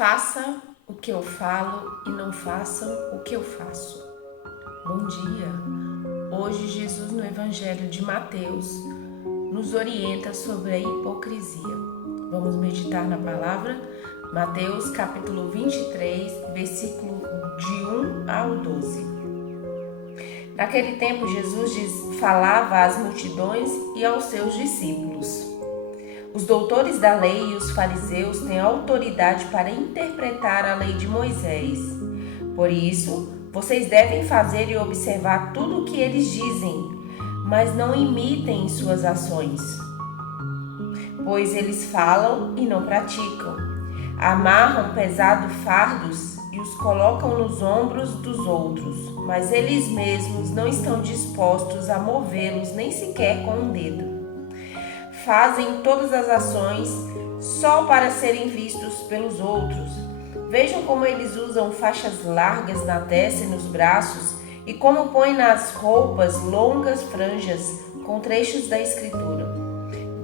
Faça o que eu falo e não façam o que eu faço. Bom dia! Hoje Jesus no Evangelho de Mateus nos orienta sobre a hipocrisia. Vamos meditar na palavra? Mateus capítulo 23, versículo de 1 ao 12. Naquele tempo Jesus falava às multidões e aos seus discípulos. Os doutores da lei e os fariseus têm autoridade para interpretar a lei de Moisés. Por isso, vocês devem fazer e observar tudo o que eles dizem, mas não imitem suas ações. Pois eles falam e não praticam. Amarram pesados fardos e os colocam nos ombros dos outros, mas eles mesmos não estão dispostos a movê-los nem sequer com um dedo. Fazem todas as ações só para serem vistos pelos outros. Vejam como eles usam faixas largas na testa e nos braços e como põem nas roupas longas franjas com trechos da Escritura.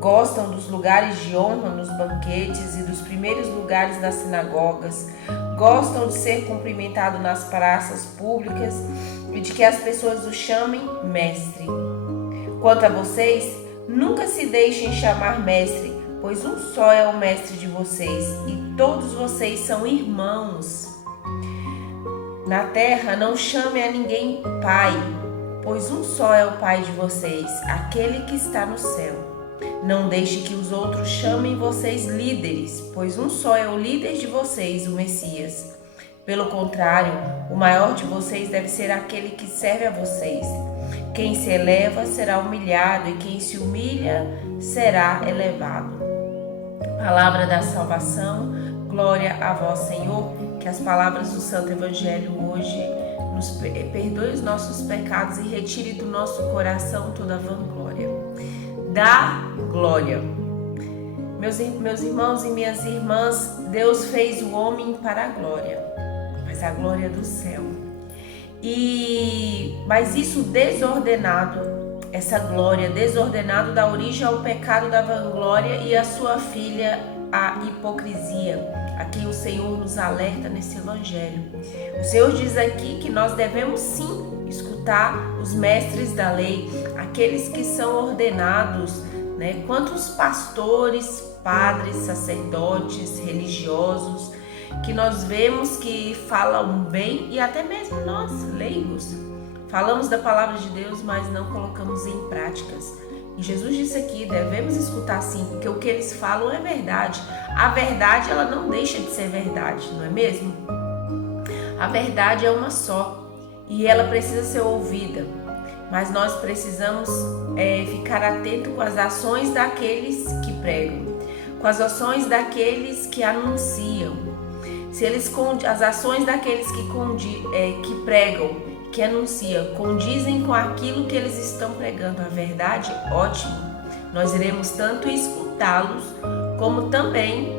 Gostam dos lugares de honra nos banquetes e dos primeiros lugares nas sinagogas. Gostam de ser cumprimentado nas praças públicas e de que as pessoas o chamem mestre. Quanto a vocês, nunca se deixem chamar mestre, pois um só é o mestre de vocês e todos vocês são irmãos. Na terra não chame a ninguém pai, pois um só é o pai de vocês, aquele que está no céu. Não deixe que os outros chamem vocês líderes, pois um só é o líder de vocês, o Messias. Pelo contrário, o maior de vocês deve ser aquele que serve a vocês. Quem se eleva será humilhado e quem se humilha será elevado. Palavra da salvação, glória a vós, Senhor. Que as palavras do Santo Evangelho hoje nos perdoe os nossos pecados e retire do nosso coração toda a vanglória. Dá glória. Meus irmãos e minhas irmãs, Deus fez o homem para a glória, mas a glória do céu. Mas isso desordenado, essa glória desordenado dá origem ao pecado da vanglória e a sua filha, a hipocrisia. Aqui o Senhor nos alerta nesse evangelho. O Senhor diz aqui que nós devemos sim escutar os mestres da lei, aqueles que são ordenados, né? Quantos pastores, padres, sacerdotes, religiosos, que nós vemos que falam bem e até mesmo nós, leigos, falamos da palavra de Deus, mas não colocamos em práticas. E Jesus disse aqui, devemos escutar sim, porque o que eles falam é verdade. A verdade, ela não deixa de ser verdade, não é mesmo? A verdade é uma só e ela precisa ser ouvida, mas nós precisamos ficar atento com as ações daqueles que pregam, com as ações daqueles que anunciam. Se as ações daqueles que pregam, que anunciam, condizem com aquilo que eles estão pregando, a verdade, ótimo. Nós iremos tanto escutá-los, como também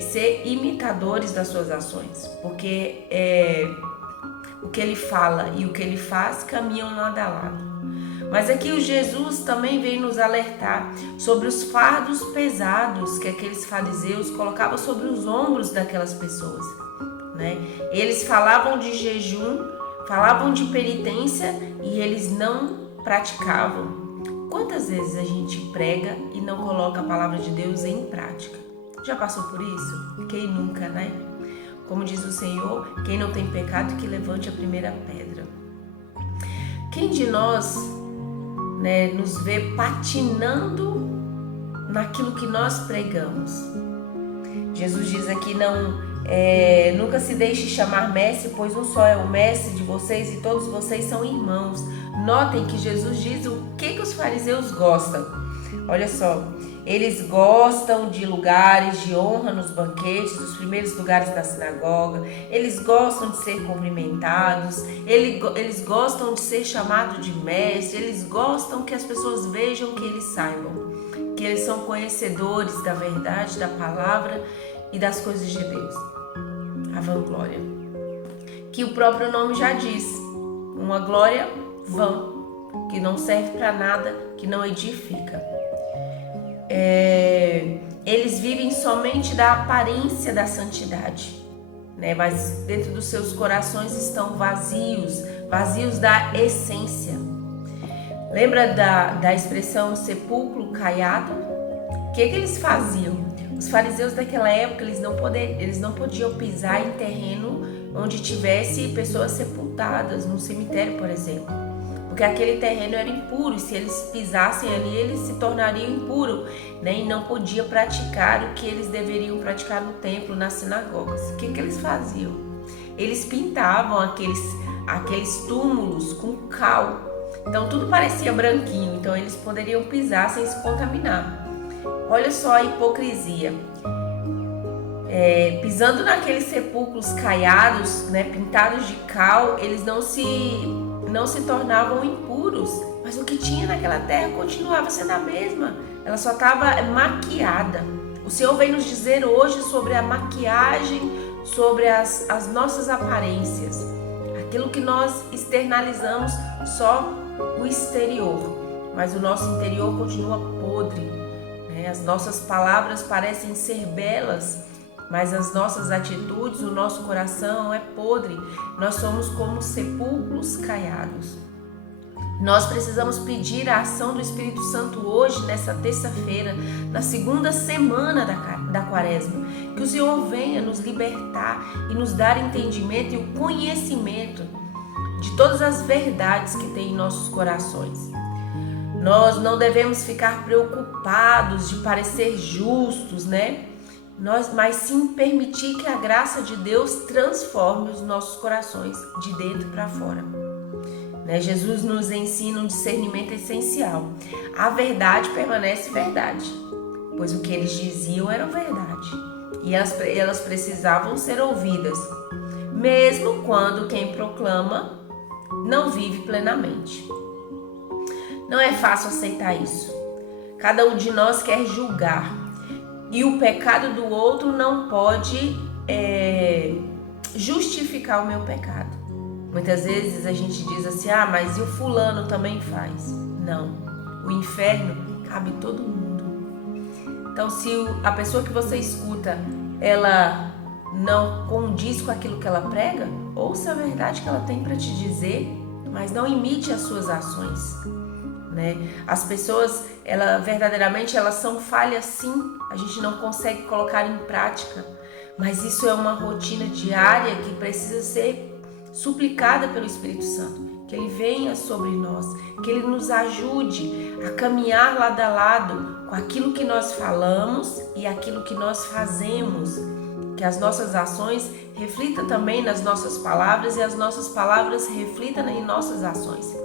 ser imitadores das suas ações, porque o que ele fala e o que ele faz caminham lado a lado. Mas aqui o Jesus também vem nos alertar sobre os fardos pesados que aqueles fariseus colocavam sobre os ombros daquelas pessoas, né? Eles falavam de jejum, falavam de penitência e eles não praticavam. Quantas vezes a gente prega e não coloca a palavra de Deus em prática? Já passou por isso? Quem nunca, né? Como diz o Senhor, quem não tem pecado que levante a primeira pedra. Quem de nós nos vê patinando naquilo que nós pregamos? Jesus diz aqui, nunca se deixe chamar mestre, pois um só é o mestre de vocês e todos vocês são irmãos. Notem que Jesus diz o que os fariseus gostam. Olha só, eles gostam de lugares de honra nos banquetes, dos primeiros lugares da sinagoga, eles gostam de ser cumprimentados, eles gostam de ser chamados de mestre, eles gostam que as pessoas vejam, que eles saibam, que eles são conhecedores da verdade, da palavra e das coisas de Deus. A vanglória, que o próprio nome já diz, uma glória vã, que não serve para nada, que não edifica. Eles vivem somente da aparência da santidade, né? Mas dentro dos seus corações estão vazios da essência. Lembra da expressão sepulcro caiado? O que eles faziam? Os fariseus daquela época, eles não podiam pisar em terreno onde tivesse pessoas sepultadas, num cemitério, por exemplo. Porque aquele terreno era impuro, e se eles pisassem ali, eles se tornariam impuros, né? E não podiam praticar o que eles deveriam praticar no templo, nas sinagogas. O que eles faziam? Eles pintavam aqueles túmulos com cal. Então tudo parecia branquinho, então eles poderiam pisar sem se contaminar. Olha só a hipocrisia. Pisando naqueles sepulcros caiados, né, pintados de cal, eles não se tornavam impuros, mas o que tinha naquela terra continuava sendo a mesma, ela só estava maquiada. O Senhor vem nos dizer hoje sobre a maquiagem, sobre as nossas aparências, aquilo que nós externalizamos, só o exterior, mas o nosso interior continua podre, né? As nossas palavras parecem ser belas, mas as nossas atitudes, o nosso coração é podre. Nós somos como sepulcros caiados. Nós precisamos pedir a ação do Espírito Santo hoje, nessa terça-feira, na segunda semana da quaresma. Que o Senhor venha nos libertar e nos dar entendimento e o conhecimento de todas as verdades que tem em nossos corações. Nós não devemos ficar preocupados de parecer justos, né? Mas sim permitir que a graça de Deus transforme os nossos corações de dentro para fora. Né? Jesus nos ensina um discernimento essencial. A verdade permanece verdade, pois o que eles diziam era verdade e elas precisavam ser ouvidas, mesmo quando quem proclama não vive plenamente. Não é fácil aceitar isso. Cada um de nós quer julgar. E o pecado do outro não pode justificar o meu pecado. Muitas vezes a gente diz assim, mas e o fulano também faz. Não, o inferno cabe todo mundo. Então, se a pessoa que você escuta, ela não condiz com aquilo que ela prega, ouça a verdade que ela tem para te dizer, mas não imite as suas ações. Né? As pessoas, verdadeiramente elas são falhas sim, a gente não consegue colocar em prática, mas isso é uma rotina diária que precisa ser suplicada pelo Espírito Santo, que Ele venha sobre nós, que Ele nos ajude a caminhar lado a lado com aquilo que nós falamos e aquilo que nós fazemos, que as nossas ações reflitam também nas nossas palavras e as nossas palavras reflitam em nossas ações.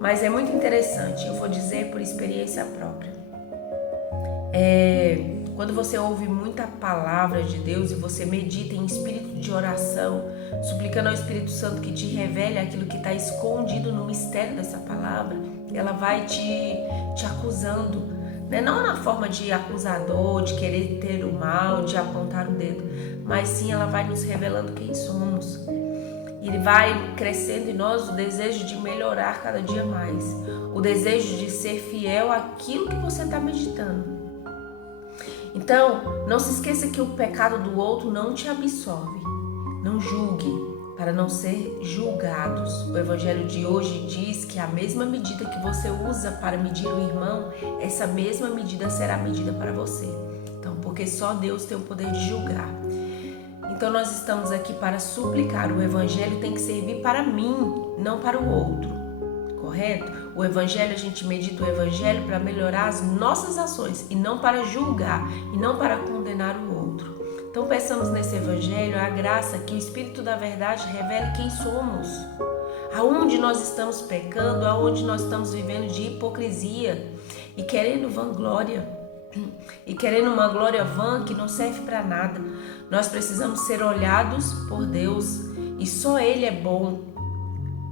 Mas é muito interessante, eu vou dizer por experiência própria. Quando você ouve muita palavra de Deus e você medita em espírito de oração, suplicando ao Espírito Santo que te revele aquilo que está escondido no mistério dessa palavra, ela vai te acusando, né? Não na forma de acusador, de querer ter o mal, de apontar o dedo, mas sim ela vai nos revelando quem somos. E vai crescendo em nós o desejo de melhorar cada dia mais, o desejo de ser fiel àquilo que você está meditando. Então, não se esqueça que o pecado do outro não te absolve. Não julgue para não ser julgados. O Evangelho de hoje diz que a mesma medida que você usa para medir o irmão, essa mesma medida será medida para você. Então, porque só Deus tem o poder de julgar. Então nós estamos aqui para suplicar. O Evangelho tem que servir para mim, não para o outro, correto? O Evangelho, a gente medita o Evangelho para melhorar as nossas ações e não para julgar e não para condenar o outro. Então peçamos nesse Evangelho a graça que o Espírito da Verdade revele quem somos, aonde nós estamos pecando, aonde nós estamos vivendo de hipocrisia e querendo vanglória. E querendo uma glória vã que não serve para nada. Nós precisamos ser olhados por Deus e só Ele é bom.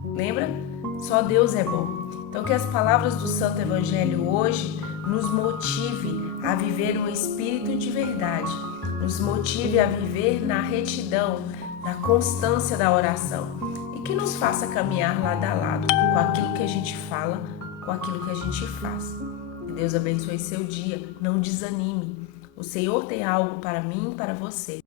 Lembra? Só Deus é bom. Então que as palavras do Santo Evangelho hoje nos motive a viver um espírito de verdade, nos motive a viver na retidão, na constância da oração e que nos faça caminhar lado a lado com aquilo que a gente fala, com aquilo que a gente faz. Que Deus abençoe seu dia, não desanime. O Senhor tem algo para mim e para você.